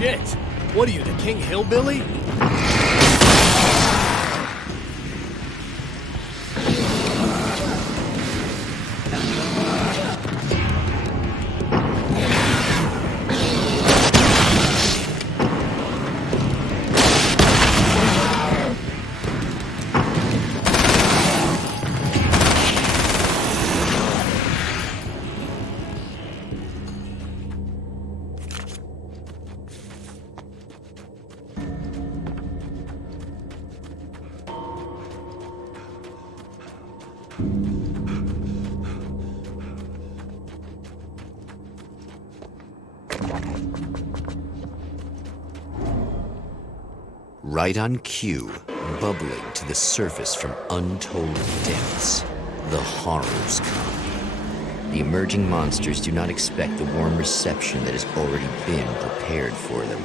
shit! What are you, the King Hillbilly? Right on cue, bubbling to the surface from untold depths, the horrors come. The emerging monsters do not expect the warm reception that has already been prepared for them.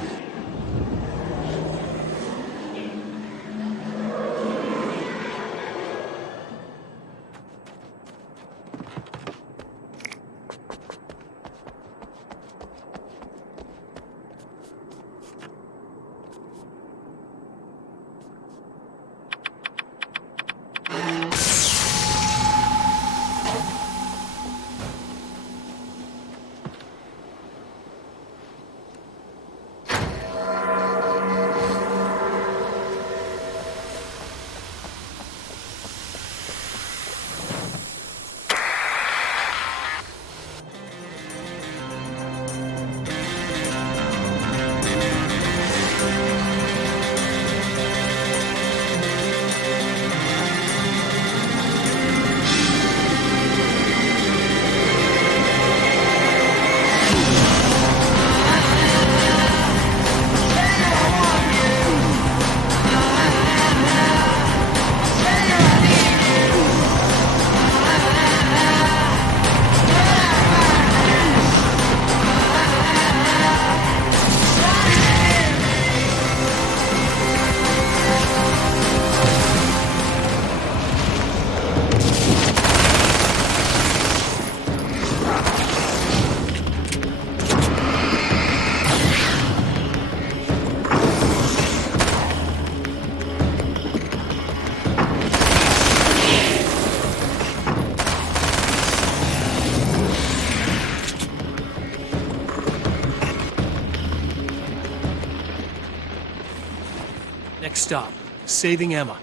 Next stop, saving Emma.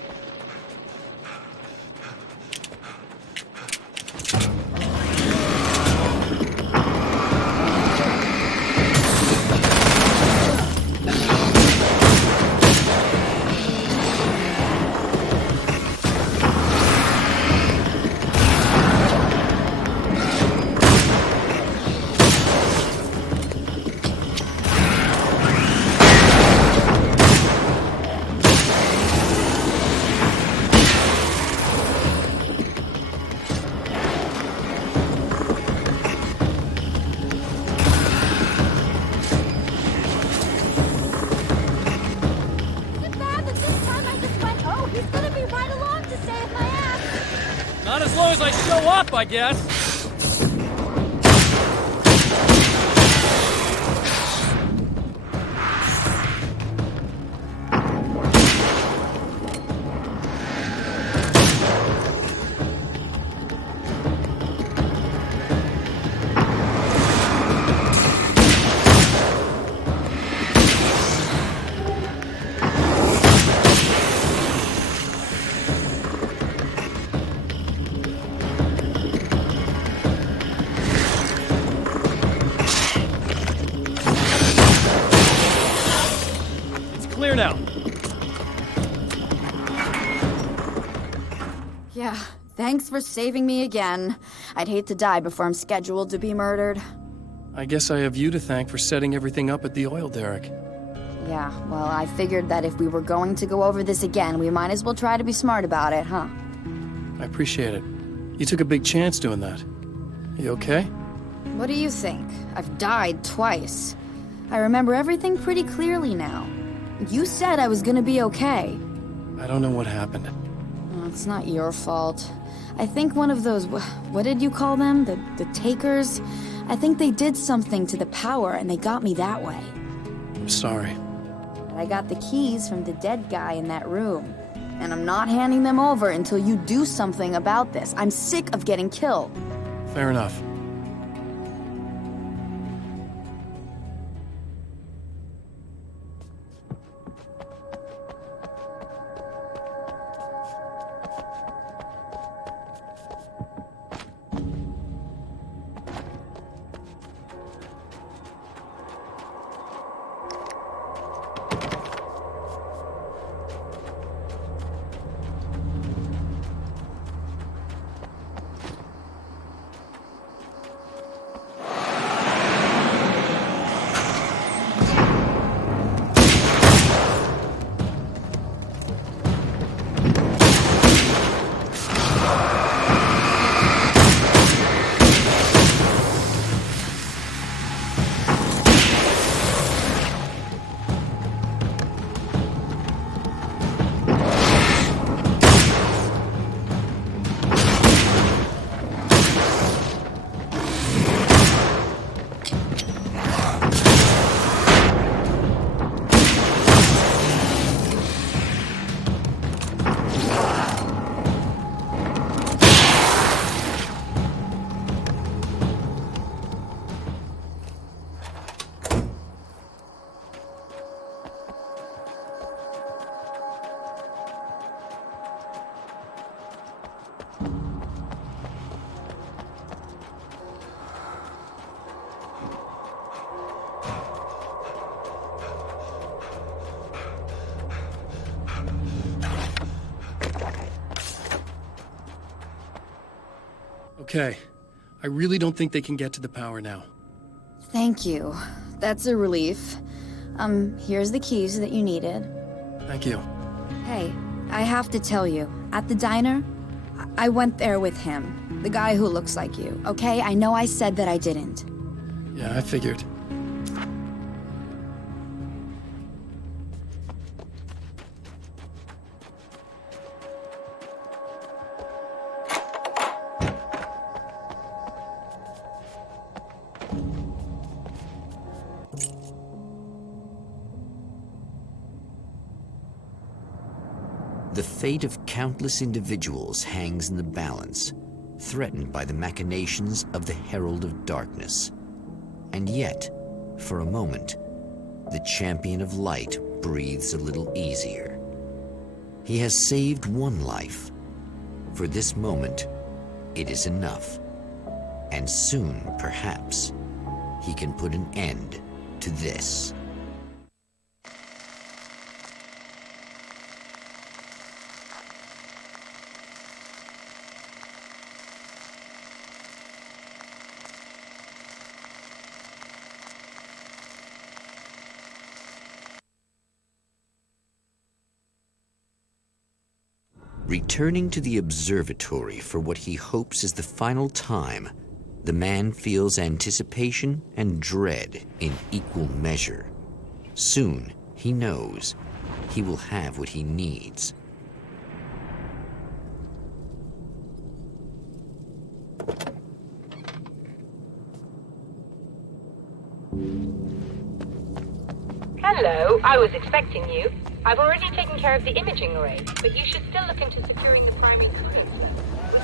Not as long as I show up, I guess. Clear now. Yeah, thanks for saving me again. I'd hate to die before I'm scheduled to be murdered. I guess I have you to thank for setting everything up at the oil derrick. Yeah, well, I figured that if we were going to go over this again, we might as well try to be smart about it, huh? I appreciate it. You took a big chance doing that. You okay? What do you think? I've died twice. I remember everything pretty clearly now. You said I was gonna be okay. I don't know what happened. Oh, it's not your fault. I think one of those, what did you call them? The takers? I think they did something to the power and they got me that way. Sorry. And I got the keys from the dead guy in that room. And I'm not handing them over until you do something about this. I'm sick of getting killed. Fair enough. Okay. I really don't think they can get to the power now. Thank you. That's a relief. Here's the keys that you needed. Thank you. Hey, I have to tell you, at the diner, I went there with him. The guy who looks like you, okay? I know I said that I didn't. Yeah, I figured. The fate of countless individuals hangs in the balance, threatened by the machinations of the Herald of Darkness. And yet, for a moment, the Champion of Light breathes a little easier. He has saved one life. For this moment, it is enough. And soon, perhaps, he can put an end to this. Returning to the observatory for what he hopes is the final time, the man feels anticipation and dread in equal measure. Soon, he knows, he will have what he needs. Hello, I was expecting you. I've already taken care of the imaging array, but you should still look into securing the primary components. With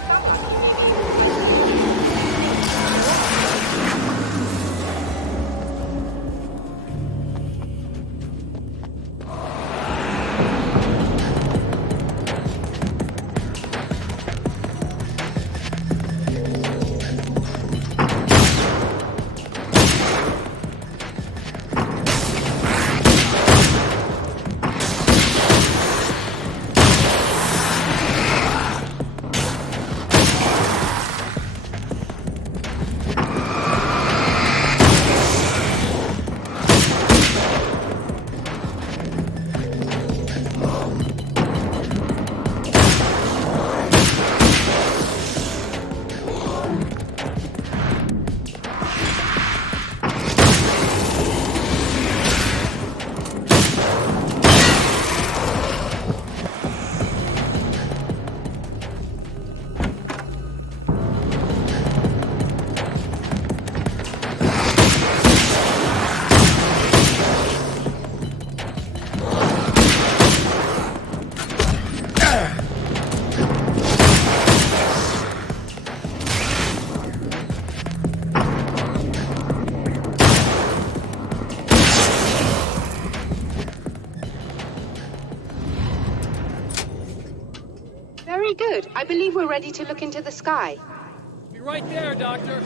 Very good. I believe we're ready to look into the sky. Be right there, Doctor.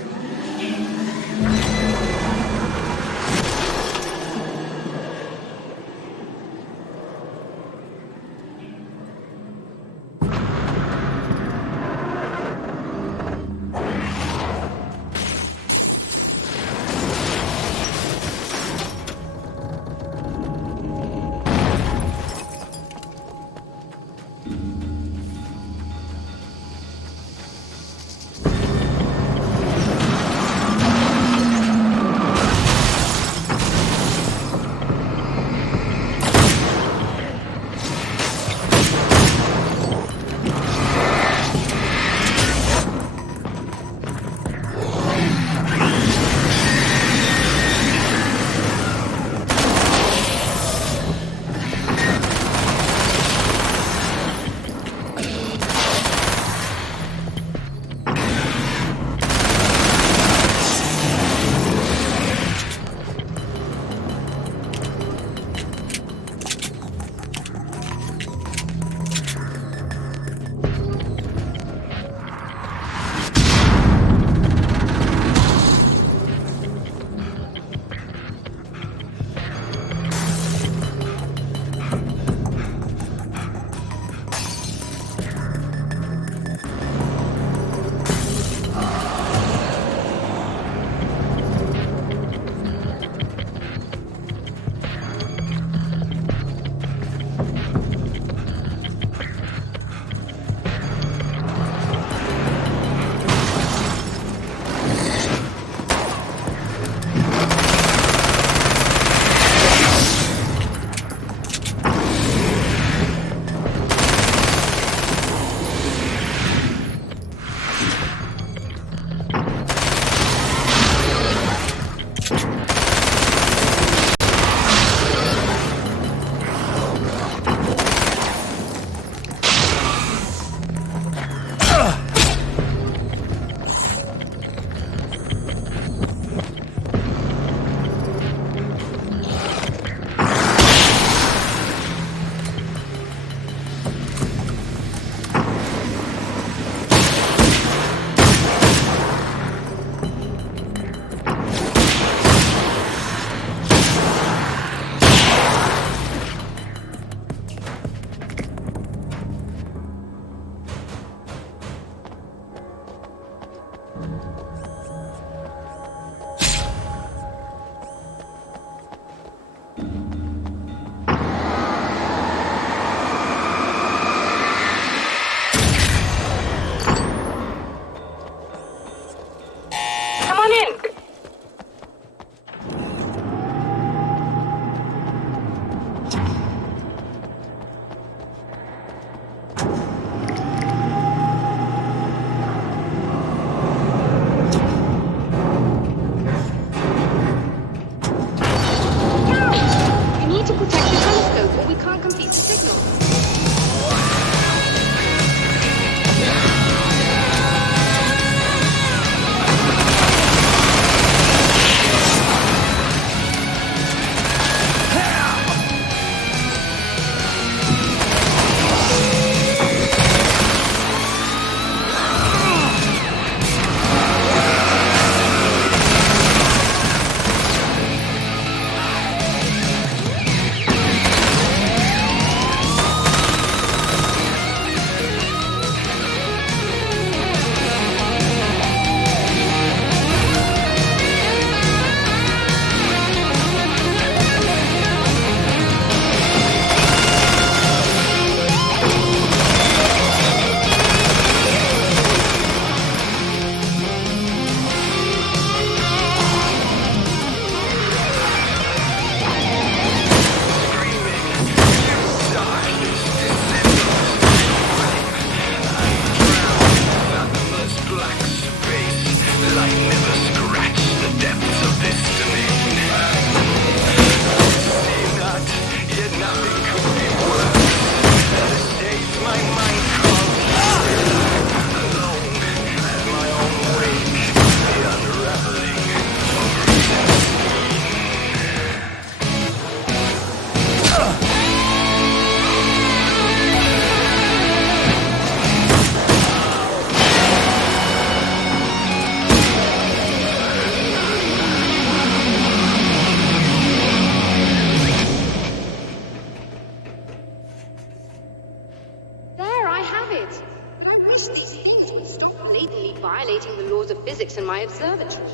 right. But I wish these things would stop blatantly violating the laws of physics in my observatory.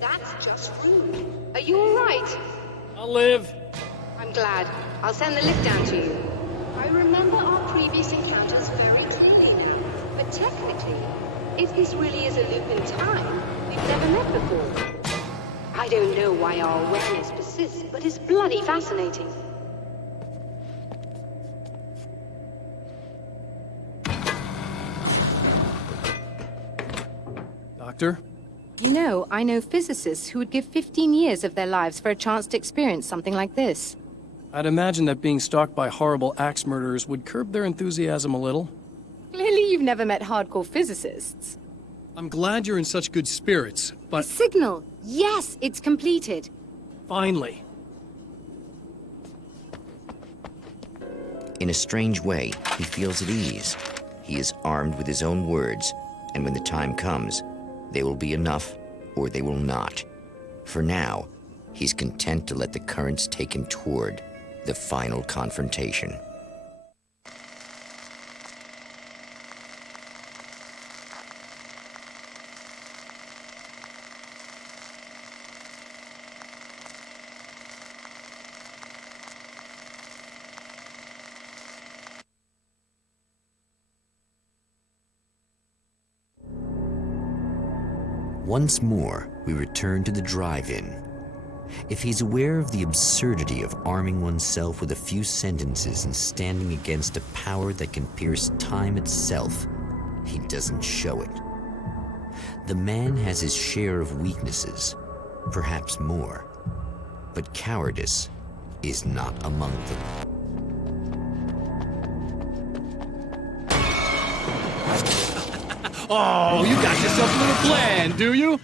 That's just rude. Are you all right? I'll live. I'm glad. I'll send the lift down to you. I remember our previous encounters very clearly now. But technically, if this really is a loop in time, we've never met before. I don't know why our awareness persists, but it's bloody fascinating. Doctor? You know, I know physicists who would give 15 years of their lives for a chance to experience something like this. I'd imagine that being stalked by horrible axe murderers would curb their enthusiasm a little. Clearly you've never met hardcore physicists. I'm glad you're in such good spirits, but Signal! Yes, it's completed. finally. In a strange way, he feels at ease. He is armed with his own words, and when the time comes, they will be enough or they will not. For now, he's content to let the currents take him toward the final confrontation. Once more, we return to the drive-in. If he's aware of the absurdity of arming oneself with a few sentences and standing against a power that can pierce time itself, he doesn't show it. The man has his share of weaknesses, perhaps more, but cowardice is not among them. Oh, you got yourself a little plan, do you?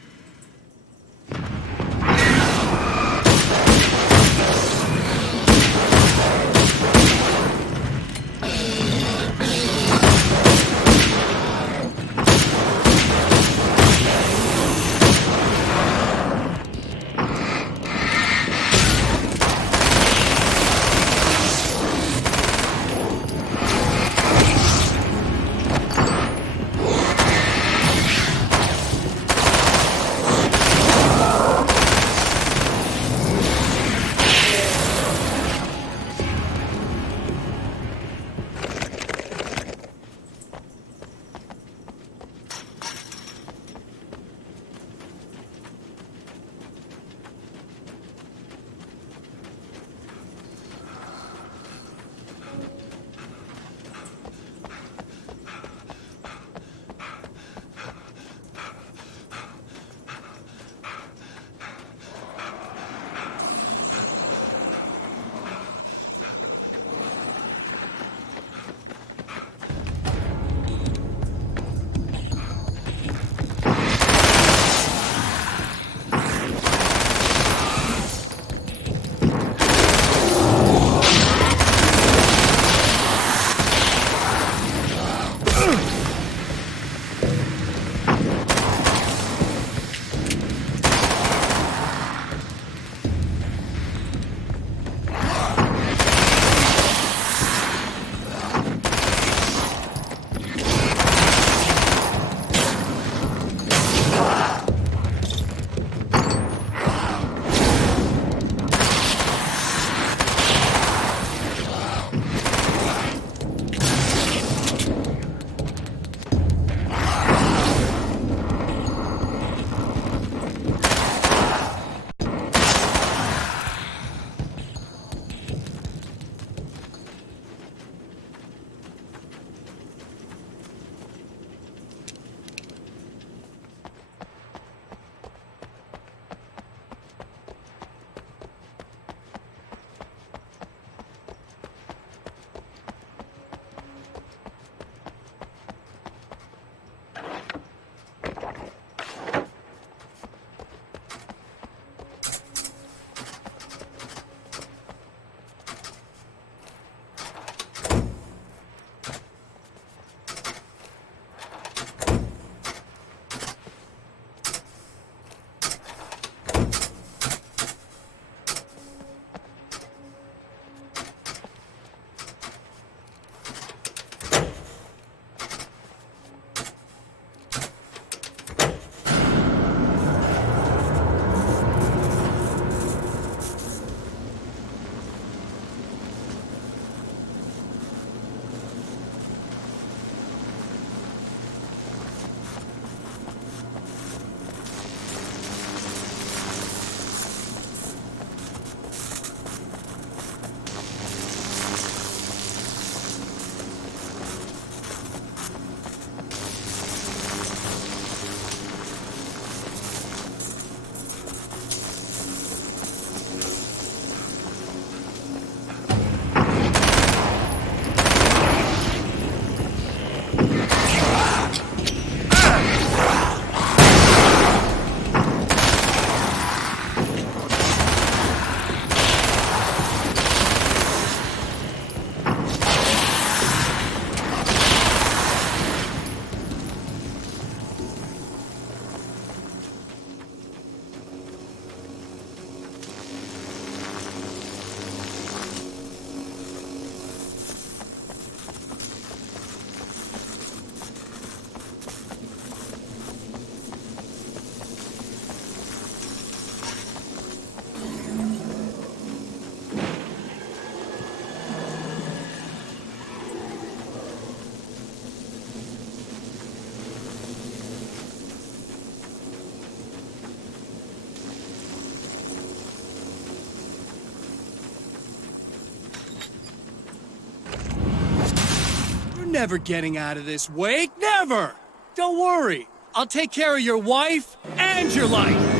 never getting out of this, Wake. Never! Don't worry. I'll take care of your wife and your life.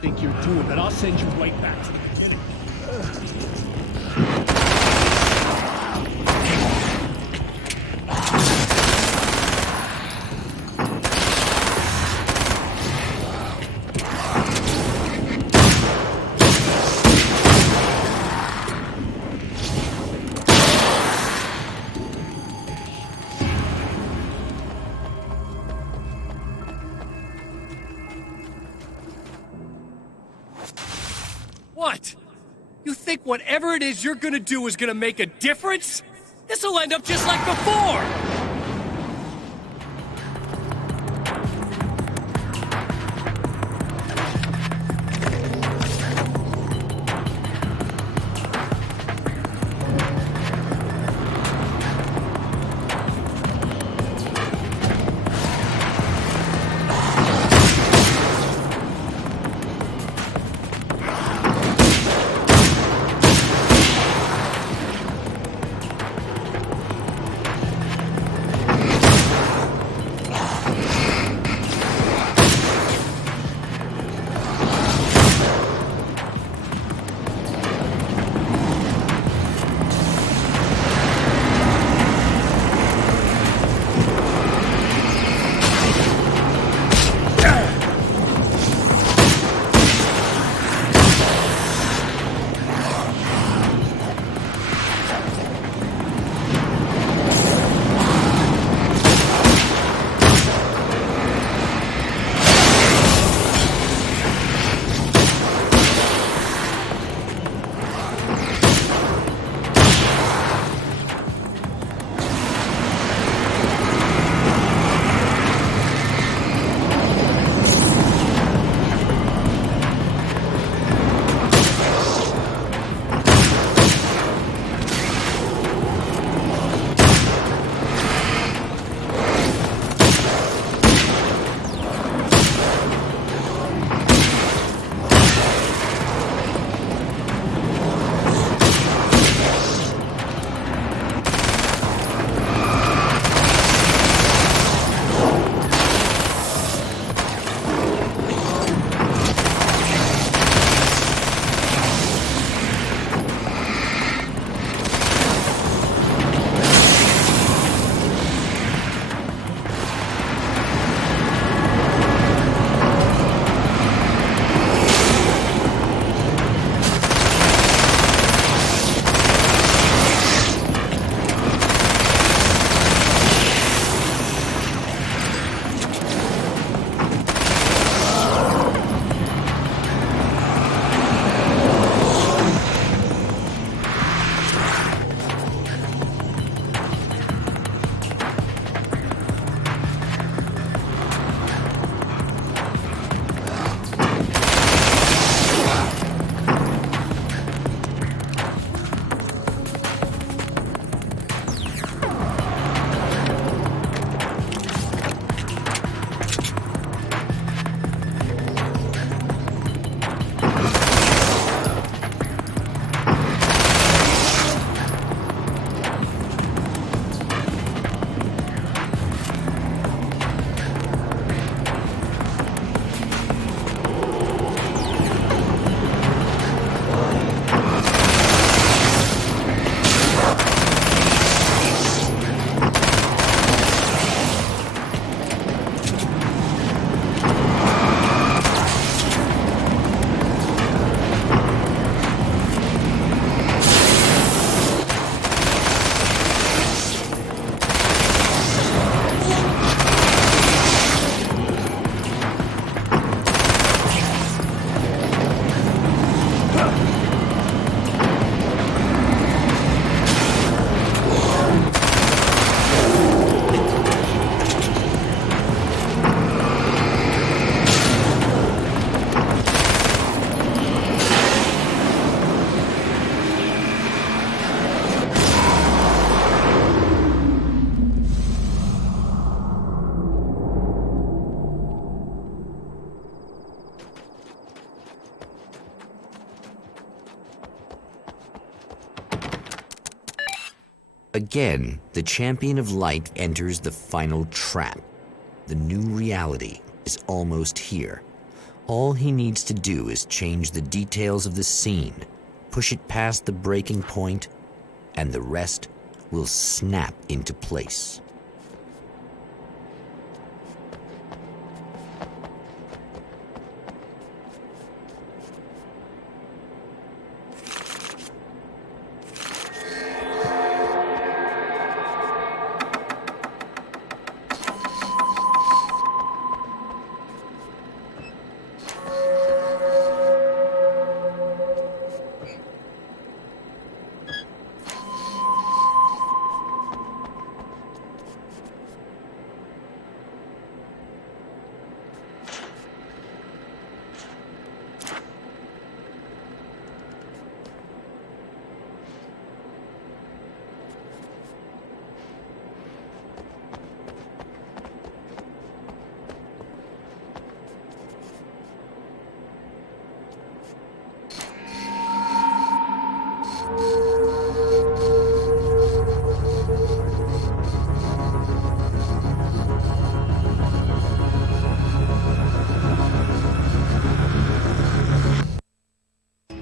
Think you're doing, but I'll send you right back to the beginning. What? You think whatever it is you're gonna do is gonna make a difference? This'll end up just like before! Again, the champion of light enters the final trap. The new reality is almost here. All he needs to do is change the details of the scene, push it past the breaking point, and the rest will snap into place.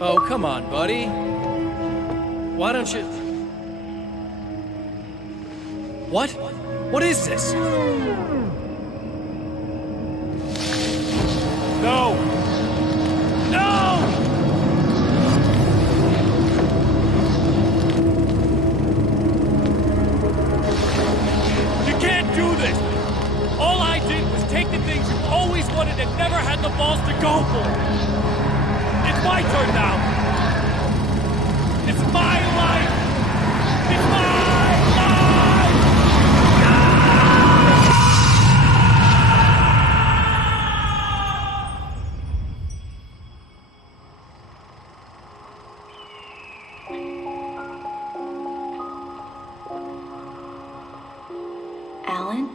Oh, come on, buddy. Why don't you... What? What is this? No! No! You can't do this! All I did was take the things you always wanted and never had the balls to go for! It's my turn now! It's my life! It's my life! Alan?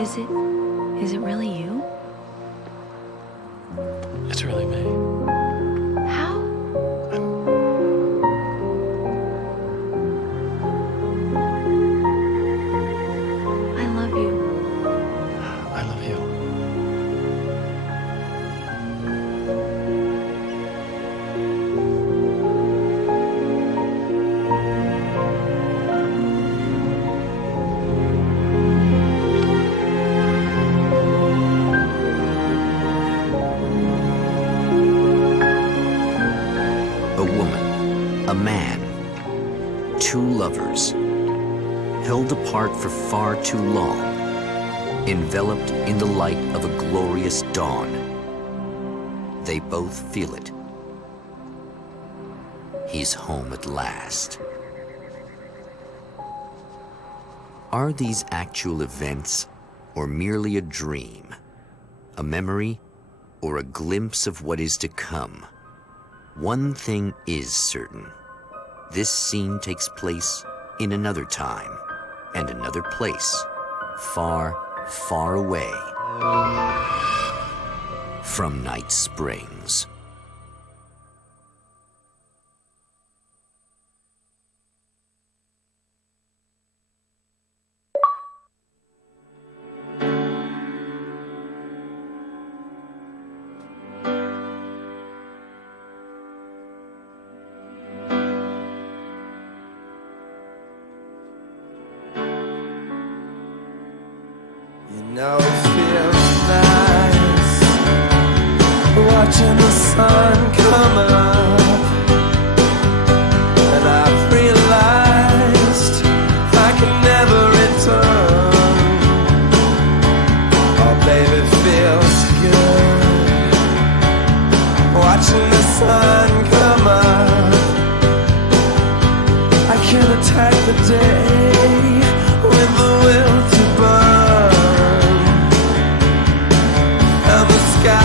Is it really you? It's really me. How? I love you. I love you. A woman, a man, two lovers, held apart for far too long, enveloped in the light of a glorious dawn. They both feel it. He's home at last. Are these actual events, or merely a dream? A memory, or a glimpse of what is to come? One thing is certain. This scene takes place in another time and another place, far, far away from Night Springs. You know it feels nice watching the sun come up, and I've realized I can never return. Oh baby, it feels good watching the sun come up. I can attack the day with the will to burn, and the sky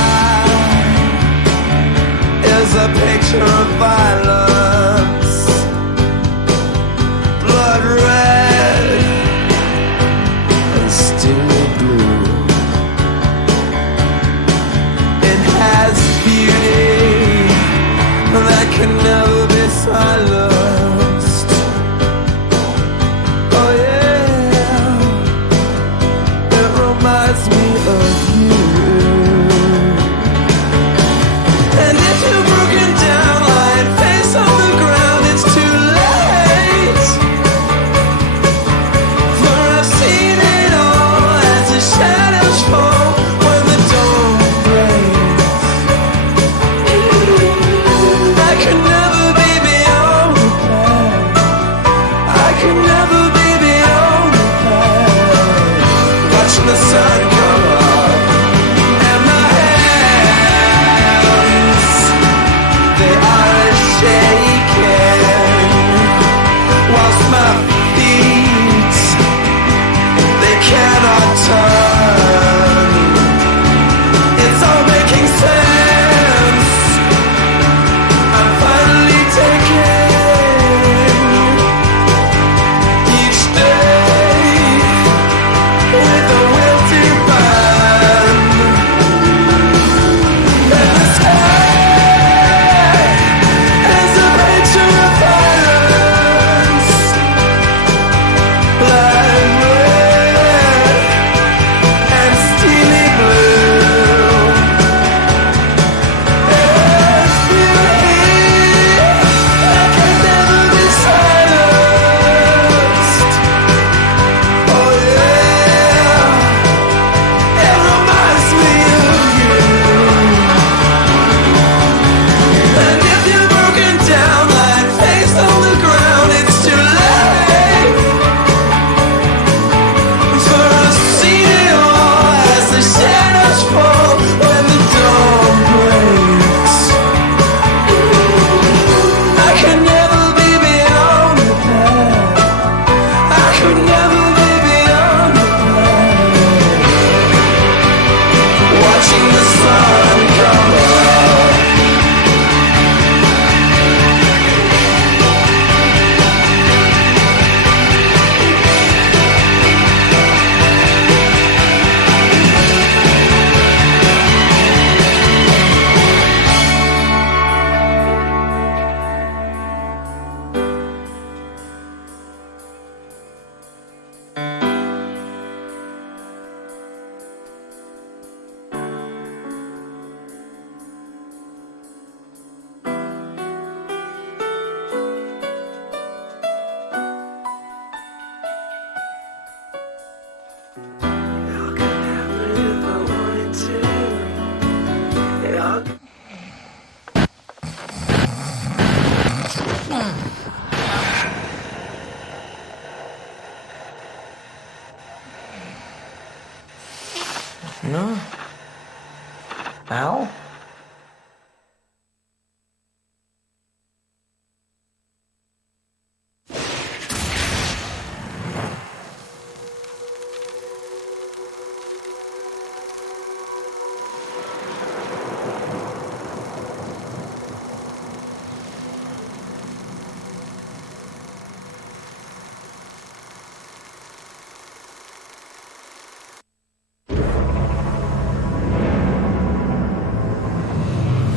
now?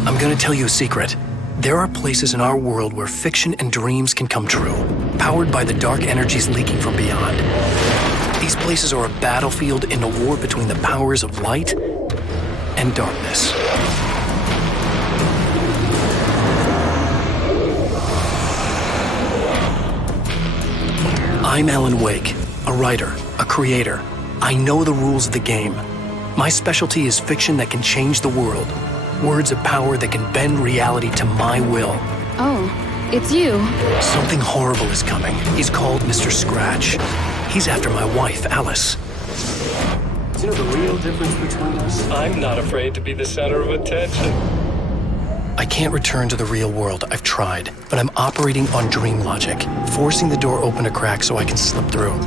I'm gonna tell you a secret. There are places in our world where fiction and dreams can come true, powered by the dark energies leaking from beyond. These places are a battlefield in a war between the powers of light and darkness. I'm Alan Wake, a writer, a creator. I know the rules of the game. My specialty is fiction that can change the world. Words of power that can bend reality to my will. Oh, it's you. Something horrible is coming. He's called Mr. Scratch. He's after my wife, Alice. Do you know the real difference between us? I'm not afraid to be the center of attention. I can't return to the real world. I've tried, but I'm operating on dream logic, forcing the door open a crack so I can slip through.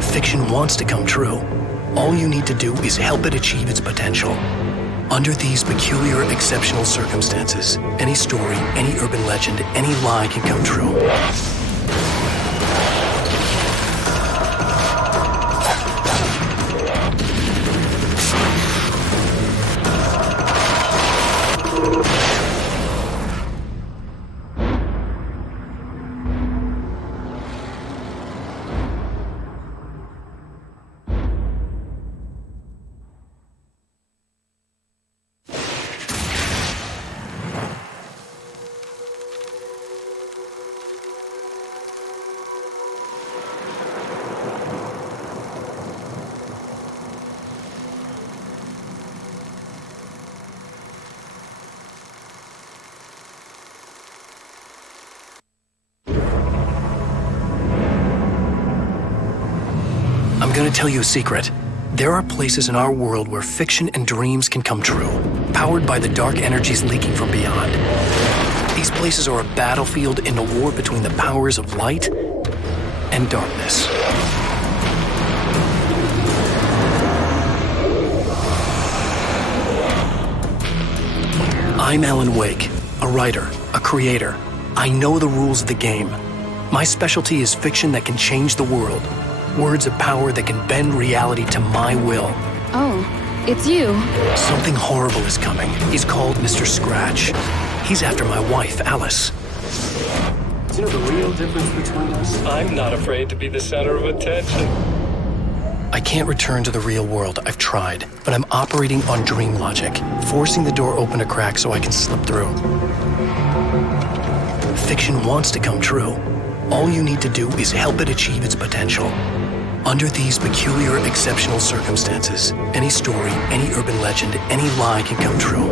Fiction wants to come true. All you need to do is help it achieve its potential. Under these peculiar, exceptional circumstances, any story, any urban legend, any lie can come true. I'm gonna tell you a secret. There are places in our world where fiction and dreams can come true, powered by the dark energies leaking from beyond. These places are a battlefield in a war between the powers of light and darkness. I'm Alan Wake, a writer, a creator. I know the rules of the game. My specialty is fiction that can change the world. Words of power that can bend reality to my will. Oh, it's you. Something horrible is coming. He's called Mr. Scratch. He's after my wife, Alice. Do you know the real difference between us? I'm not afraid to be the center of attention. I can't return to the real world. I've tried, but I'm operating on dream logic, forcing the door open a crack so I can slip through. Fiction wants to come true. All you need to do is help it achieve its potential. Under these peculiar, exceptional circumstances, any story, any urban legend, any lie can come true.